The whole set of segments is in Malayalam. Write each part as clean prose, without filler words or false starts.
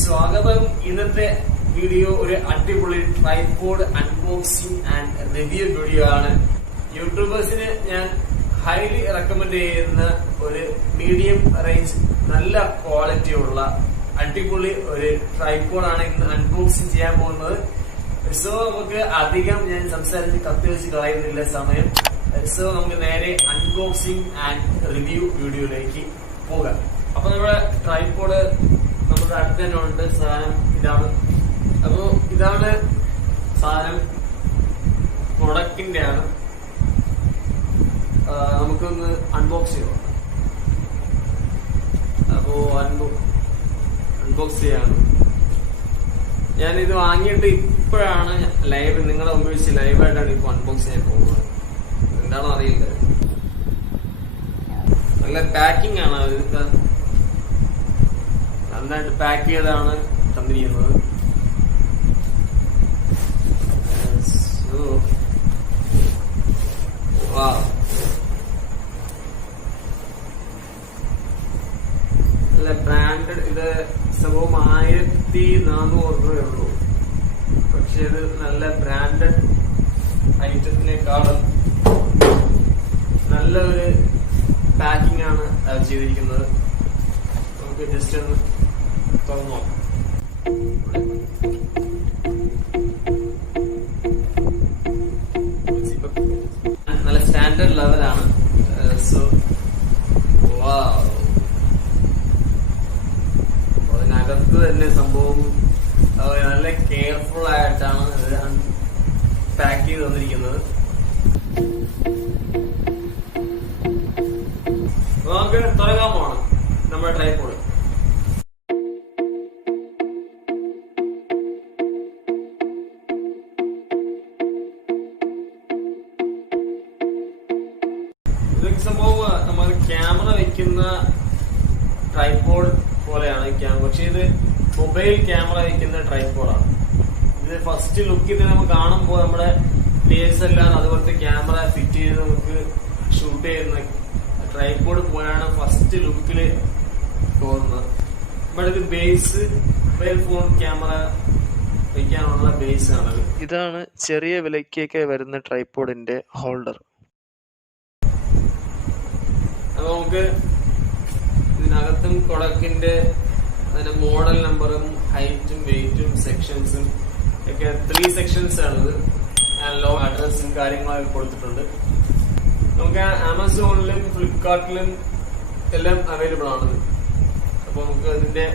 സ്വാഗതം. ഇന്നത്തെ വീഡിയോ ഒരു അടിപൊളി tripod unboxing and review video ആണ്. യൂട്യൂബേഴ്സിന് ഞാൻ ഹൈലി റെക്കമെൻഡ് ചെയ്യുന്ന ഒരു മീഡിയം റേഞ്ച് നല്ല ക്വാളിറ്റി ഉള്ള അടിപൊളി ഒരു ട്രൈപോഡാണ് ഇന്ന് അൺബോക്സിംഗ് ചെയ്യാൻ പോകുന്നത്. സോ നമുക്ക് അധികം ഞാൻ സംസാരിച്ച് കത്തിവെച്ച് കളയുന്നില്ല സമയം. സോ നമുക്ക് നേരെ അൺബോക്സിംഗ് ആൻഡ് റിവ്യൂ വീഡിയോയിലേക്ക് പോകാം. അപ്പൊ നമ്മുടെ ട്രൈപോഡ് നമ്മുടെ അടുത്ത് തന്നെ ഉണ്ട്. സാധനം ഇതാണ്. അപ്പോ ഇതാണ് സാധനം, പ്രൊഡക്റ്റിന്റെ ആണ്. നമുക്കൊന്ന് അൺബോക്സ് ചെയ്യാം. അപ്പോ അൺബോക്സ് ചെയ്യാണ്. ഞാനിത് വാങ്ങിയിട്ട് ഇപ്പോഴാണ് ലൈവ് നിങ്ങളെ മുമ്പ് വെച്ച് ലൈവായിട്ടാണ് ഇപ്പൊ അൺബോക്സ് ചെയ്യാൻ പോകുന്നത്. എന്താണോ അറിയില്ല. നല്ല പാക്കിംഗ് ആണ്. അത് നന്നായിട്ട് പാക്ക് ചെയ്താണ് തന്നിരിക്കുന്നത്. നല്ല ബ്രാൻഡഡ്. ഇത് സംഭവം 1400 രൂപയുള്ളൂ. പക്ഷെ ഇത് നല്ല ബ്രാൻഡഡ് ഐറ്റത്തിനേക്കാളും നല്ല ഒരു പാക്കിംഗ് ആണ് ചെയ്തിരിക്കുന്നത്. നമുക്ക് ജസ്റ്റ് ഒന്ന് തുറന്നു നോക്കാം. നല്ല സ്റ്റാൻഡേർഡ് ലെവലാണ്. സോ അതിനകത്ത് തന്നെ സംഭവം നല്ല കെയർഫുൾ ആയിട്ടാണ് പാക്ക് ചെയ്ത് തന്നിരിക്കുന്നത്. നമുക്ക് തുറക്കാൻ പോകണം നമ്മുടെ ട്രൈപോഡ്. ഇതൊക്കെ സംഭവം നമ്മൾ ക്യാമറ വെക്കുന്ന ട്രൈപോഡ് പോലെയാണ് പക്ഷെ ഇത് മൊബൈൽ ക്യാമറ വെക്കുന്ന ട്രൈപോഡാണ്. ഇത് ഫസ്റ്റ് ലുക്കിൽ തന്നെ നമുക്ക് കാണുമ്പോൾ നമ്മുടെ DSLR അതുപോലത്തെ ക്യാമറ ഫിറ്റ് ചെയ്ത് നമുക്ക് ഷൂട്ട് ചെയ്യുന്ന ട്രൈപോഡ് പോലെയാണ് ഫസ്റ്റ് ലുക്കില് തോന്നുന്നത്. ബട്ട് ഇത് ബേസ് മൊബൈൽ ഫോൺ ക്യാമറ വയ്ക്കാനുള്ള ബേസ് ആണത്. ഇതാണ് ചെറിയ വിലയ്ക്കൊക്കെ വരുന്ന ട്രൈപോഡിന്റെ ഹോൾഡർ. അപ്പൊ നമുക്ക് ഇതിനകത്തും കൊടക്കിന്റെ അതിന്റെ മോഡൽ നമ്പറും ഹൈറ്റും വെയിറ്റും സെക്ഷൻസും ഒക്കെ 3 സെക്ഷൻസ് ആണിത്. ലോ അഡ്രസ്സും കാര്യങ്ങളൊക്കെ കൊടുത്തിട്ടുണ്ട്. നമുക്ക് ആമസോണിലും ഫ്ലിപ്കാർട്ടിലും എല്ലാം അവൈലബിൾ ആണിത്. അപ്പൊ നമുക്ക് അതിന്റെ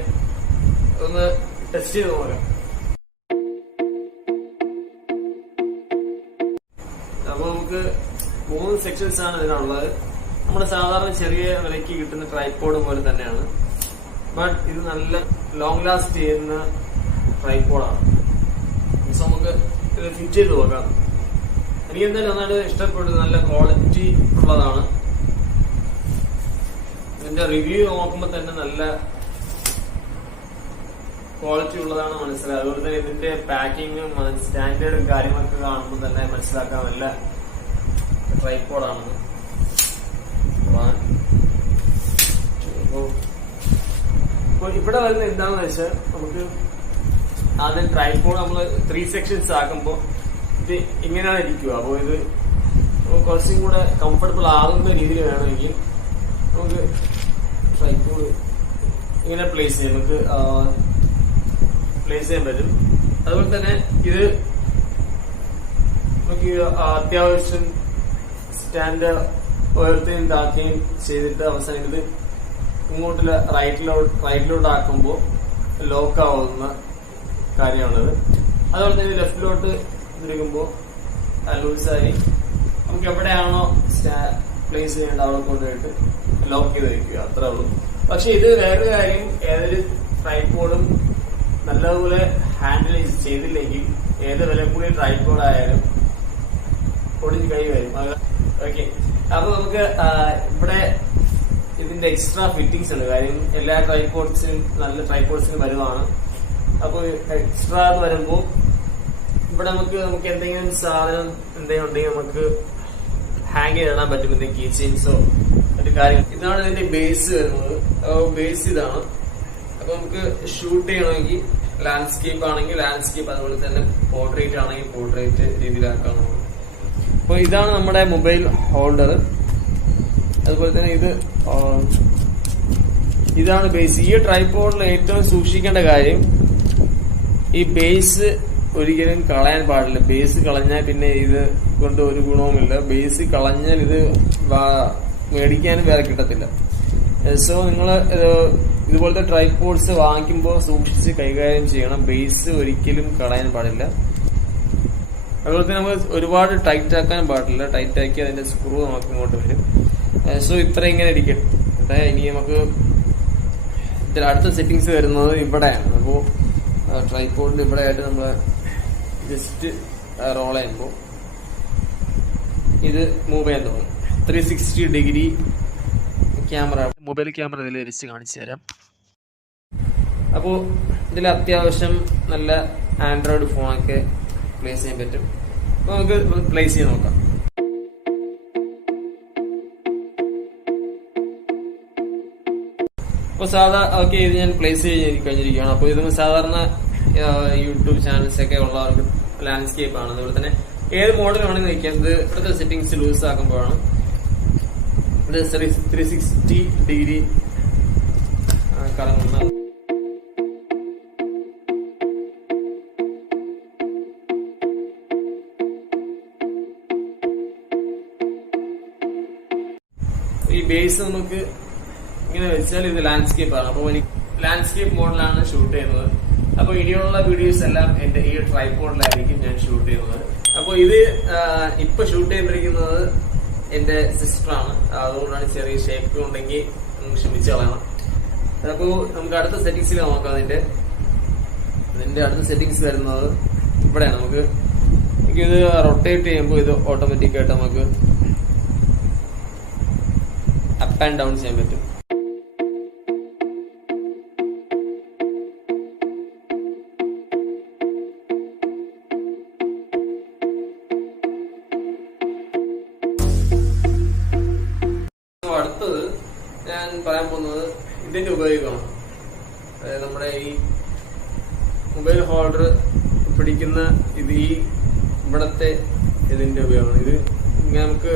ഒന്ന് ടെസ്റ്റ് ചെയ്ത് നോക്കാം. അപ്പൊ നമുക്ക് 3 സെക്ഷൻസ് ആണ് ഇതിനുള്ളത്. നമ്മുടെ സാധാരണ ചെറിയ വിലയ്ക്ക് കിട്ടുന്ന ട്രൈപോഡ് പോലെ തന്നെയാണ്. ബട്ട് ഇത് നല്ല ലോങ് ലാസ്റ്റ് ചെയ്യുന്ന ട്രൈപോഡാണ്. സോ നമുക്ക് ഇത് ഫിറ്റ് ചെയ്ത് നോക്കാം. എനിക്ക് എന്തായാലും നന്നായിട്ട് ഇഷ്ടപ്പെട്ടത്. നല്ല ക്വാളിറ്റി ഉള്ളതാണ്. ഇതിന്റെ റിവ്യൂ നോക്കുമ്പോൾ തന്നെ നല്ല ക്വാളിറ്റി ഉള്ളതാണ് മനസ്സിലായത്. അതുപോലെ തന്നെ ഇതിന്റെ പാക്കിങ്ങും സ്റ്റാൻഡേർഡും കാര്യങ്ങളൊക്കെ കാണുമ്പോൾ തന്നെ മനസ്സിലാക്കാൻ നല്ല ട്രൈപോഡാണ്. ഇവിടെ വരുന്ന എന്താണെന്ന് വെച്ചാൽ നമുക്ക് ആദ്യം ട്രൈപോഡ് നമ്മൾ 3 സെക്ഷൻസ് ആക്കുമ്പോൾ ഇത് ഇങ്ങനെയാണ് ഇരിക്കുക. അപ്പോൾ ഇത് കുറച്ചും കൂടെ കംഫർട്ടബിൾ ആകുന്ന രീതിയിൽ വേണമെങ്കിൽ നമുക്ക് ട്രൈപോഡ് ഇങ്ങനെ പ്ലേസ് ചെയ്യാം. നമുക്ക് പ്ലേസ് ചെയ്യാൻ പറ്റും. അതുപോലെ തന്നെ ഇത് നമുക്ക് അത്യാവശ്യം സ്റ്റാൻഡ് ഉയർത്തുകയും താക്കുകയും ചെയ്തിട്ട് അവസാനം ഇത് ഇങ്ങോട്ടുള്ള റൈറ്റിലോട്ട് ആക്കുമ്പോൾ ലോക്ക് ആവുന്ന കാര്യമാണത്. അതുപോലെ തന്നെ ലെഫ്റ്റിലോട്ട് തിരികുമ്പോൾ ലൂസായി നമുക്ക് എവിടെയാണോ പ്ലേസ് ചെയ്യേണ്ട അവിടെ കൊണ്ടുപോയിട്ട് ലോക്ക് ചെയ്ത് വയ്ക്കുക. അത്രേ ഉള്ളൂ. പക്ഷെ ഇത് വേറൊരു കാര്യം, ഏതൊരു ട്രൈപോഡും നല്ലതുപോലെ ഹാൻഡിൽ ചെയ്തില്ലെങ്കിൽ ഏത് വില കൂടിയ ട്രൈപോഡ് ആയാലും ഒടിഞ്ഞ് കൈ വരും. ഓക്കെ, അപ്പൊ നമുക്ക് ഇവിടെ ഇതിന്റെ എക്സ്ട്രാ ഫിറ്റിംഗ്സ് ഉണ്ട്. കാര്യം എല്ലാ ട്രൈപോഡ്സിനും നല്ല ട്രൈപോഡ്സിനും വരുവാണ്. അപ്പൊ എക്സ്ട്രാ വരുമ്പോ ഇവിടെ നമുക്ക് എന്തെങ്കിലും സാധനം എന്തെങ്കിലും ഉണ്ടെങ്കിൽ നമുക്ക് ഹാങ് ചെയ്തിടാൻ പറ്റും. എന്തെങ്കിലും കീ ചെയിൻസോ മറ്റു കാര്യം. ഇതാണ് ഇതിന്റെ ബേസ് വരുന്നത്. ബേസ് ഇതാണ്. അപ്പൊ നമുക്ക് ഷൂട്ട് ചെയ്യണമെങ്കിൽ ലാൻഡ്സ്കേപ്പ് ആണെങ്കിൽ ലാൻഡ്സ്കേപ്പ്, അതുപോലെ തന്നെ പോർട്രേറ്റ് ആണെങ്കിൽ പോർട്രേറ്റ് രീതിയിലാക്കാം. അപ്പൊ ഇതാണ് നമ്മുടെ മൊബൈൽ ഹോൾഡർ. അതുപോലെ തന്നെ ഇതാണ് ബേസ്. ഈ ട്രൈപോഡിൽ ഏറ്റവും സൂക്ഷിക്കേണ്ട കാര്യം ഈ ബേസ് ഒരിക്കലും കളയാൻ പാടില്ല. ബേസ് കളഞ്ഞാൽ പിന്നെ ഇത് കൊണ്ട് ഒരു ഗുണവുമില്ല. ബേസ് കളഞ്ഞാൽ ഇത് മേടിക്കാനും വേറെ കിട്ടത്തില്ല. സോ നിങ്ങൾ ഇതുപോലത്തെ ട്രൈപോഡ്സ് വാങ്ങിക്കുമ്പോൾ സൂക്ഷിച്ച് കൈകാര്യം ചെയ്യണം. ബേസ് ഒരിക്കലും കളയാൻ പാടില്ല. അതുപോലെ തന്നെ നമുക്ക് ഒരുപാട് ടൈറ്റ് ആക്കാൻ പാടില്ല. ടൈറ്റ് ആക്കി അതിന്റെ സ്ക്രൂ നമുക്ക് ഇങ്ങോട്ട് വരും. സോ ഇത്ര ഇങ്ങനെ ഇരിക്കട്ടെ. ഇനി നമുക്ക് അടുത്ത സെറ്റിങ്സ് വരുന്നത് ഇവിടെയാണ്. അപ്പോൾ ട്രൈപോഡിന്റെ ഇവിടെ ആയിട്ട് നമ്മൾ ജസ്റ്റ് റോൾ ചെയ്യുമ്പോൾ ഇത് മൂവ് ചെയ്യാൻ തുടങ്ങും. 360 ഡിഗ്രി ക്യാമറ, മൊബൈൽ ക്യാമറ ഇതിൽ വെച്ച് കാണിച്ചു തരാം. അപ്പോൾ ഇതിൽ അത്യാവശ്യം നല്ല ആൻഡ്രോയിഡ് ഫോണൊക്കെ പ്ലേസ് ചെയ്യാൻ പറ്റും. അപ്പൊ നമുക്ക് പ്ലേസ് ചെയ്ത് നോക്കാം. അപ്പൊ ഓക്കെ, ഇത് ഞാൻ പ്ലേസ് ചെയ്ത് കഴിഞ്ഞിരിക്കുകയാണ്. അപ്പൊ ഇത് സാധാരണ യൂട്യൂബ് ചാനൽസ് ഒക്കെ ഉള്ളവർക്ക് ലാൻഡ്സ്കേപ്പ് ആണ്. അതുപോലെ തന്നെ ഏത് മോഡൽ വേണമെങ്കിൽ വയ്ക്കാം. ഇത് ഇവിടുത്തെ സെറ്റിംഗ്സ് ലൂസ് ആക്കുമ്പോഴാണ് ഇത് 360 ഡിഗ്രി കറങ്ങുന്ന. ഈ ബേസ് നമുക്ക് ഇങ്ങനെ വെച്ചാൽ ഇത് ലാൻഡ്സ്കേപ്പ് ആണ്. അപ്പോൾ ലാൻഡ്സ്കേപ്പ് മോഡലാണ് ഷൂട്ട് ചെയ്യുന്നത്. അപ്പൊ ഇനിയുള്ള വീഡിയോസ് എല്ലാം എന്റെ ഈ ട്രൈപോഡിലായിരിക്കും ഞാൻ ഷൂട്ട് ചെയ്യുന്നത്. അപ്പൊ ഇത് ഇപ്പൊ ഷൂട്ട് ചെയ്തിരിക്കുന്നത് എന്റെ സിസ്റ്ററാണ്. അതുകൊണ്ടാണ് ചെറിയ ഷേപ്പ് ഉണ്ടെങ്കിൽ നമുക്ക് ക്ഷമിച്ചു കളയണം. അപ്പോ നമുക്ക് അടുത്ത സെറ്റിംഗ്സിൽ നോക്കാം. ഇതിന്റെ അടുത്ത സെറ്റിംഗ്സ് വരുന്നത് ഇവിടെയാണ്. നമുക്കിത് റൊട്ടേറ്റ് ചെയ്യുമ്പോൾ ഇത് ഓട്ടോമാറ്റിക് ആയിട്ട് നമുക്ക് അപ്പ് ആൻഡ് ഡൗൺ ചെയ്യാൻ പറ്റും. അടുത്തത് ഞാൻ പറയാൻ പോകുന്നത് ഇതിന്റെ ഉപയോഗമാണ്. അതായത് നമ്മുടെ ഈ മൊബൈൽ ഹോൾഡർ പിടിക്കുന്ന ഇവിടത്തെ ഇതിന്റെ ഉപയോഗമാണ്. ഇത് നമുക്ക്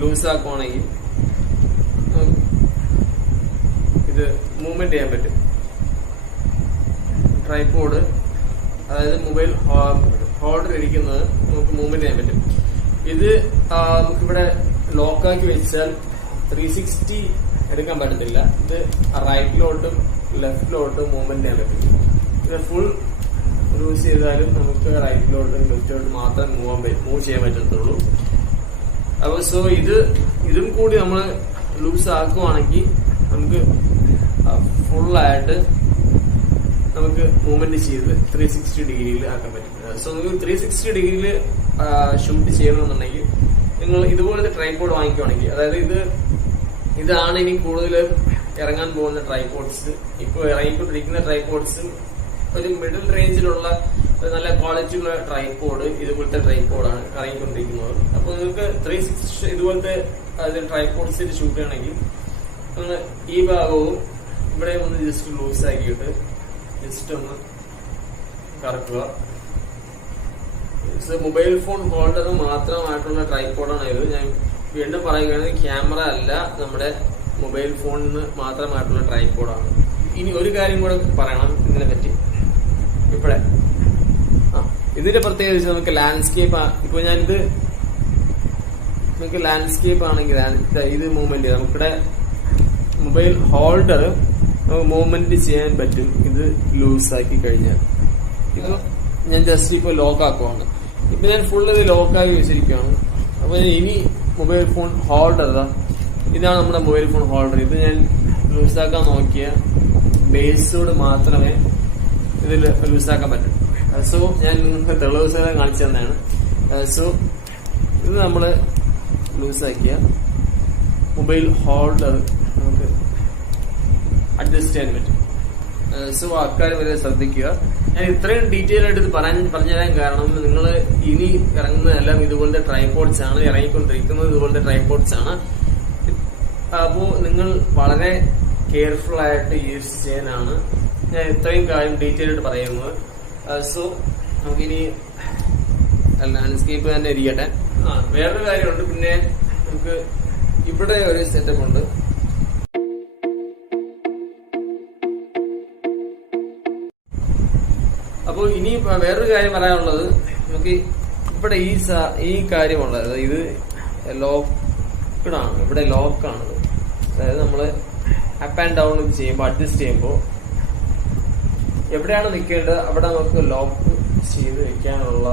ലൂസ് ആക്കുവാണെങ്കിൽ ഇത് മൂവ്മെന്റ് ചെയ്യാൻ പറ്റും. ട്രൈപോഡ്, അതായത് മൊബൈൽ ഹോൾഡർ ഇരിക്കുന്നത് നമുക്ക് മൂവ്മെന്റ് ചെയ്യാൻ പറ്റും. ഇത് നമുക്കിവിടെ ലോക്കാക്കി വെച്ചാൽ 360 എടുക്കാൻ പറ്റത്തില്ല. ഇത് റൈറ്റിലോട്ടും ലെഫ്റ്റിലോട്ടും മൂവ്മെന്റ് ചെയ്യാൻ പറ്റും. ഇത് ഫുൾ ലൂസ് ചെയ്താലും നമുക്ക് റൈറ്റിലോട്ടും ലെഫ്റ്റിലോട്ടും മാത്രം മൂവ് ചെയ്യാൻ പറ്റത്തുള്ളൂ. അപ്പൊ സോ ഇതും കൂടി നമ്മൾ ലൂസ് ആക്കുവാണെങ്കിൽ നമുക്ക് ഫുള്ളായിട്ട് നമുക്ക് മൂവ്മെന്റ് ചെയ്ത് 360 ഡിഗ്രിയിൽ ആക്കാൻ പറ്റും. സോ നമുക്ക് 360 ഡിഗ്രിയിൽ ഷൂട്ട് ചെയ്യണമെന്നുണ്ടെങ്കിൽ നിങ്ങൾ ഇതുപോലത്തെ ട്രൈപോഡ് വാങ്ങിക്കുവാണെങ്കിൽ, അതായത് ഇതാണ് ഇനി കൂടുതൽ ഇറങ്ങാൻ പോകുന്ന ട്രൈപോഡ്സ്. ഇപ്പോൾ ഇറങ്ങിക്കൊണ്ടിരിക്കുന്ന ട്രൈപോഡ്സ് ഒരു മിഡിൽ റേഞ്ചിലുള്ള ഒരു നല്ല ക്വാളിറ്റിയുള്ള ട്രൈപോഡ്, ഇതുപോലത്തെ ട്രൈപോഡാണ് ഇറങ്ങിക്കൊണ്ടിരിക്കുന്നത്. അപ്പോൾ നിങ്ങൾക്ക് 360 ഇതുപോലത്തെ ട്രൈപോഡ്സിൽ ഷൂട്ട് ചെയ്യണമെങ്കിൽ നിങ്ങൾ ഈ ഭാഗവും ഇവിടെ ഒന്ന് ജസ്റ്റ് ലൂസ് ആക്കിയിട്ട് ജസ്റ്റ് ഒന്ന് കറക്കുക. മൊബൈൽ ഫോൺ ഹോൾഡർ മാത്രമായിട്ടുള്ള ട്രൈപോഡാണ് ഇത്. ഞാൻ വീണ്ടും പറയുകയാണെങ്കിൽ ക്യാമറ അല്ല, നമ്മുടെ മൊബൈൽ ഫോണിന് മാത്രമായിട്ടുള്ള ട്രൈപോഡാണ്. ഇനി ഒരു കാര്യം കൂടെ പറയണം ഇതിനെ പറ്റി. ഇവിടെ ഇതിന്റെ പ്രത്യേകിച്ച് നമുക്ക് ലാൻഡ്സ്കേപ്പ്, ഇപ്പൊ ഞാനിത് നമുക്ക് ലാൻഡ്സ്കേപ്പ് ആണെങ്കിൽ ഇത് മൂവ്മെന്റ് ചെയ്യാം. നമുക്കിവിടെ മൊബൈൽ ഹോൾഡർ മൂവ്മെന്റ് ചെയ്യാൻ പറ്റും. ഇത് ലൂസ് ആക്കി കഴിഞ്ഞാൽ ഇത് ഞാൻ ജസ്റ്റ് ഇപ്പൊ ലോക്ക് ആക്കുവാണ്. ഇപ്പൊ ഞാൻ ഫുൾ ഇത് ലോക്കാക്കി വെച്ചിരിക്കുകയാണ്. അപ്പൊ ഇനി മൊബൈൽ ഫോൺ ഹോൾഡർ ഇതാണ് നമ്മുടെ മൊബൈൽ ഫോൺ ഹോൾഡർ. ഇത് ഞാൻ ലൂസാക്കാൻ നോക്കിയ ബേസോട് മാത്രമേ ഇത് ഇതിൽ ലൂസാക്കാൻ പറ്റും. സോ ഞാൻ നിങ്ങൾക്ക് തെളിവ് സഹിതം കാണിച്ചു തന്നെയാണ്. സോ ഇത് നമ്മൾ ലൂസാക്കിയ മൊബൈൽ ഹോൾഡർ നമുക്ക് അഡ്ജസ്റ്റ് ചെയ്യാൻ പറ്റും. സോ അക്കാര്യം വരെ ശ്രദ്ധിക്കുക. ഞാൻ ഇത്രയും ഡീറ്റെയിൽ ആയിട്ട് ഇത് പറഞ്ഞുതരാൻ കാരണം നിങ്ങൾ ഇനി ഇറങ്ങുന്നതെല്ലാം ഇതുപോലത്തെ ട്രൈപോഡ്സ് ആണ്, ഇറങ്ങിക്കൊണ്ടിരിക്കുന്നത് ഇതുപോലത്തെ ട്രൈപോഡ്സ് ആണ്. അപ്പോൾ നിങ്ങൾ വളരെ കെയർഫുൾ ആയിട്ട് യൂസ് ചെയ്യാനാണ് ഞാൻ ഇത്രയും കാര്യം ഡീറ്റെയിൽ ആയിട്ട് പറയുന്നത്. സോ നമുക്കിനി ലാൻഡ്സ്കേപ്പ് തന്നെ ഇരിക്കട്ടെ. വേറൊരു കാര്യമുണ്ട്, പിന്നെ നമുക്ക് ഇവിടെ ഒരു സെറ്റപ്പ് ഉണ്ട്. അപ്പോൾ ഇനി വേറൊരു കാര്യം പറയാനുള്ളത്, നമുക്ക് ഇവിടെ ഈ കാര്യമുള്ളത് ഇത് ലോക്ക്ഡാണ്, ഇവിടെ ലോക്കാണ്. അതായത് നമ്മൾ അപ്പ് ആൻഡ് ഡൗൺ ഇത് ചെയ്യുമ്പോൾ അഡ്ജസ്റ്റ് ചെയ്യുമ്പോൾ എവിടെയാണ് നിൽക്കേണ്ടത് അവിടെ നമുക്ക് ലോക്ക് ചെയ്ത് വെക്കാനുള്ള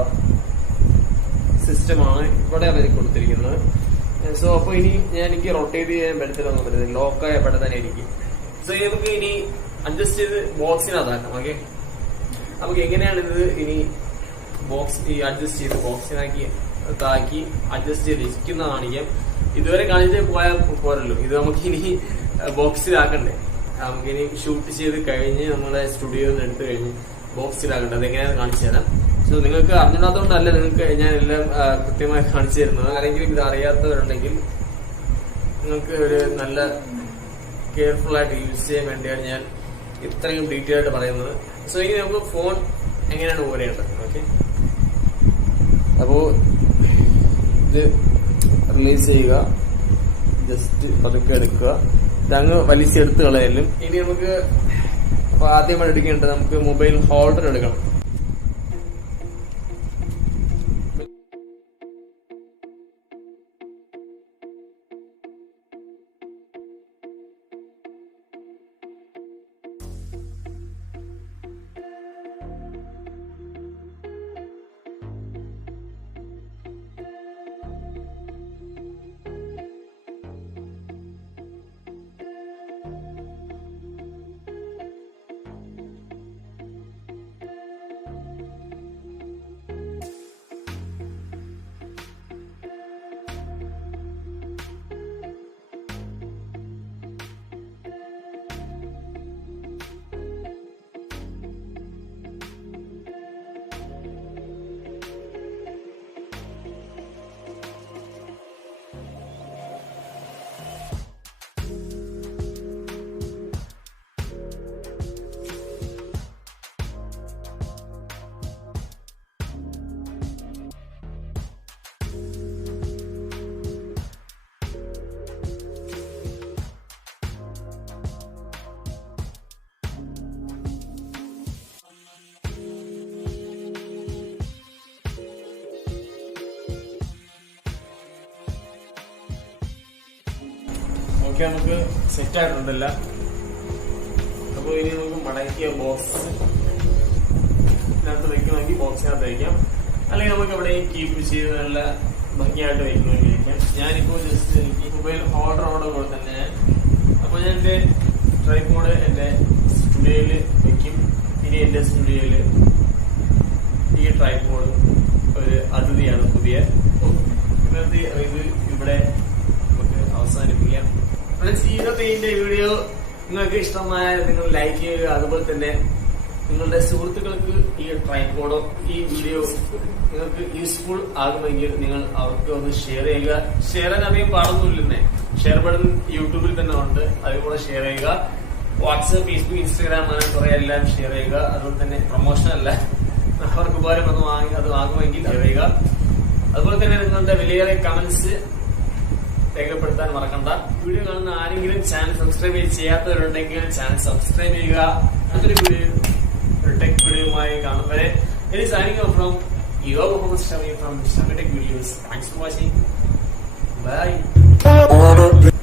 സിസ്റ്റമാണ് ഇവിടെ അവർ കൊടുത്തിരിക്കുന്നത്. സോ അപ്പോൾ ഇനി എനിക്ക് റൊട്ടേറ്റ് ചെയ്യാൻ പറ്റത്തില്ലെന്ന് പറയുന്നത് ലോക്കായ എവിടെ തന്നെ ഇരിക്കും. സോ നമുക്ക് ഇനി അഡ്ജസ്റ്റ് ചെയ്ത് ബോക്സിനകത്താക്കാം. ഓക്കെ, നമുക്ക് എങ്ങനെയാണ് ഇത് ഇനി അഡ്ജസ്റ്റ് ചെയ്ത് ബോക്സിനാക്കി അഡ്ജസ്റ്റ് ചെയ്ത് ഇരിക്കുന്ന കാണിക്കാം. ഇതുവരെ കാണിച്ച് പോയാൽ പോരല്ലോ, ഇത് നമുക്ക് ഇനി ബോക്സിലാക്കണ്ടേ. നമുക്കിനി ഷൂട്ട് ചെയ്ത് കഴിഞ്ഞ് നമ്മുടെ സ്റ്റുഡിയോയിൽ നിന്ന് എടുത്തു കഴിഞ്ഞ് ബോക്സിലാക്കണ്ടേ. അതെങ്ങനെയാണെന്ന് കാണിച്ചു തരാം. സോ നിങ്ങൾക്ക് അറിഞ്ഞിടാത്തതുകൊണ്ടല്ല നിങ്ങൾക്ക് ഞാൻ എല്ലാം കൃത്യമായി കാണിച്ചു തരുന്നത്. ആരെങ്കിലും ഇത് അറിയാത്തവരുണ്ടെങ്കിൽ നിങ്ങൾക്ക് ഒരു നല്ല കെയർഫുൾ ആയിട്ട് യൂസ് ചെയ്യാൻ വേണ്ടിയാണ് ഞാൻ ഇത്രയും ഡീറ്റെയിൽ ആയിട്ട് പറയുന്നത്. സോ ഇനി നമുക്ക് ഫോൺ എങ്ങനെയാണ് ഓരേണ്ടത്. ഓക്കെ, അപ്പോ ഇത് റിലീസ് ചെയ്യുക, ജസ്റ്റ് പതുക്കെ എടുക്കുക, ഇതങ്ങ് വലിച്ചെടുത്ത് കളയലും. ഇനി നമുക്ക് അപ്പൊ ആദ്യമായി എടുക്കേണ്ടത് നമുക്ക് മൊബൈൽ ഹോൾഡർ എടുക്കണം. ഓക്കെ, നമുക്ക് സെറ്റ് ആയിട്ടുണ്ടല്ല. അപ്പോൾ ഇനി നമുക്ക് മടക്കിയ ബോക്സ് ഇതിനകത്ത് വെക്കണമെങ്കിൽ ബോക്സിനകത്ത് വയ്ക്കാം, അല്ലെങ്കിൽ നമുക്ക് എവിടെയും കീപ്പ് ചെയ്ത് നല്ല ഭംഗിയായിട്ട് വയ്ക്കണമെങ്കിൽ വയ്ക്കാം. ഞാനിപ്പോൾ ജസ്റ്റ് എനിക്ക് മൊബൈൽ ഹോൾഡറോടെ കൂടെ തന്നെ അപ്പോൾ ഞാൻ എൻ്റെ ട്രൈപോഡ് എൻ്റെ സ്റ്റുഡിയോയിൽ വെക്കും. ഇനി എൻ്റെ സ്റ്റുഡിയോയിൽ ഈ ട്രൈപോഡ് ഒരു അതിഥിയാണ് പുതിയ. ഇത് ഇവിടെ നമുക്ക് അവസാനിപ്പിക്കാം. ഇന്നത്തെ ഇതിന്റെ വീഡിയോ നിങ്ങൾക്ക് ഇഷ്ടമായ നിങ്ങൾ ലൈക്ക് ചെയ്യുക. അതുപോലെ തന്നെ നിങ്ങളുടെ സുഹൃത്തുക്കൾക്ക് ഈ ട്രൈപോഡോ ഈ വീഡിയോ നിങ്ങൾക്ക് യൂസ്ഫുൾ ആകുമെങ്കിൽ നിങ്ങൾ അവർക്ക് ഒന്ന് ഷെയർ ചെയ്യുക. ഷെയർ ചെയ്യാൻ അധികം പാടൊന്നുമില്ലെന്നേ, ഷെയർ ബട്ടൺ യൂട്യൂബിൽ തന്നെ ഉണ്ട്, അതുകൂടെ ഷെയർ ചെയ്യുക. വാട്സ്ആപ്പ്, ഫേസ്ബുക്ക്, ഇൻസ്റ്റാഗ്രാം അങ്ങനെ കുറെ എല്ലാം ഷെയർ ചെയ്യുക. അതുപോലെ തന്നെ പ്രൊമോഷൻ അല്ല, അവർക്ക് ഉപകാരം അത് ആകുമെങ്കിൽ ഷെയർ ചെയ്യുക. അതുപോലെ തന്നെ നിങ്ങളുടെ വിലയേറെ കമന്റ്സ് രേഖപ്പെടുത്താൻ മറക്കണ്ട. വീഡിയോ കാണുന്ന ആരെങ്കിലും ചാനൽ സബ്സ്ക്രൈബ് ചെയ്യാത്തവരുണ്ടെങ്കിൽ ചാനൽ സബ്സ്ക്രൈബ് ചെയ്യുക. മറ്റൊരു വീഡിയോ ടെക് വീഡിയോയുമായി കാണുന്നവരെ signing off from your host Shamie from Shamie Tech Videos. Thanks for watching. Bye.